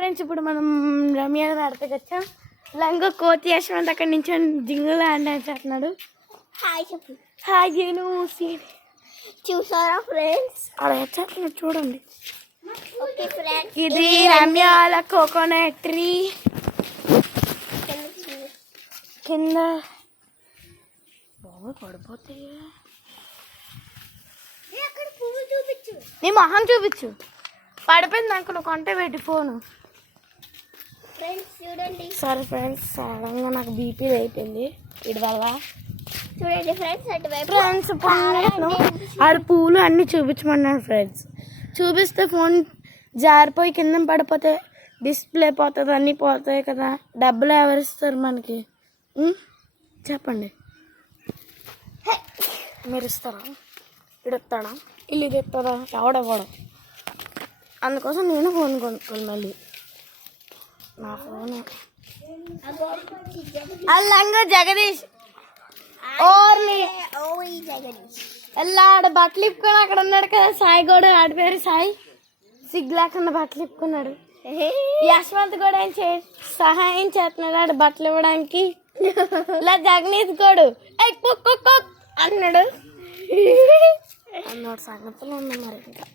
Friends ఇప్పుడు మనం రమ్య ఆడతాకి వచ్చాం. లంగ కోతి యశ్వంత్ అక్కడి నుంచి జింగులు ఆడినాడు. హాయ్ చెప్పు. హాయ్ జీను చూసారా ఫ్రెండ్స్? అలా వచ్చేస్తున్నాడు చూడండి. ఓకే ఫ్రెండ్స్, ఇది రమ్యాల కోకోనట్ ట్రీ. కింద బాబు పడిపోతే అక్కడ పువ్వు చూపించు. నీ మొహం చూపించు. పడిపోయింది నాకు నువ్వు కొంటే పెట్టి ఫోను. ఫ్రెండ్స్ చూడండి. సరే ఫ్రెండ్స్, సడన్గా నాకు బీపీ అయిపోయింది వీడి వల్ల. చూడండి ఫ్రెండ్స్, అటువైపు ఫ్రెండ్స్ ఆడు పూలు అన్నీ చూపించమన్నాడు ఫ్రెండ్స్. చూపిస్తే ఫోన్ జారిపోయి కింద పడిపోతే డిస్ప్లే పోతుంది, అన్నీ పోతాయి కదా. డబ్బులు ఎవరిస్తారు మనకి చెప్పండి? మీరు ఇస్తారా? వీడు ఇస్తాడా? ఇల్లు ఇది ఇస్తారా? ఎవడెవడం. అందుకోసం నేను ఫోన్ కొనుక్కోను మళ్ళీ. నా ఫోన్ అల్లంగా జగదీష్ ఎలా ఆడ బట్టలు ఇప్పుకొని అక్కడ ఉన్నాడు కదా సాయి కూడా. ఆడి పేరు సాయి. సిగ్గు లేకుండా బట్టలు ఇప్పుకున్నాడు. యశ్వంత్ కూడా సహాయం చేస్తున్నాడు ఆడ బట్టలు ఇవ్వడానికి. ఇలా జగనీష్ గోడు అన్నాడు. అన్నాడు సంగతులు ఉన్నాయి మరి ఇంకా.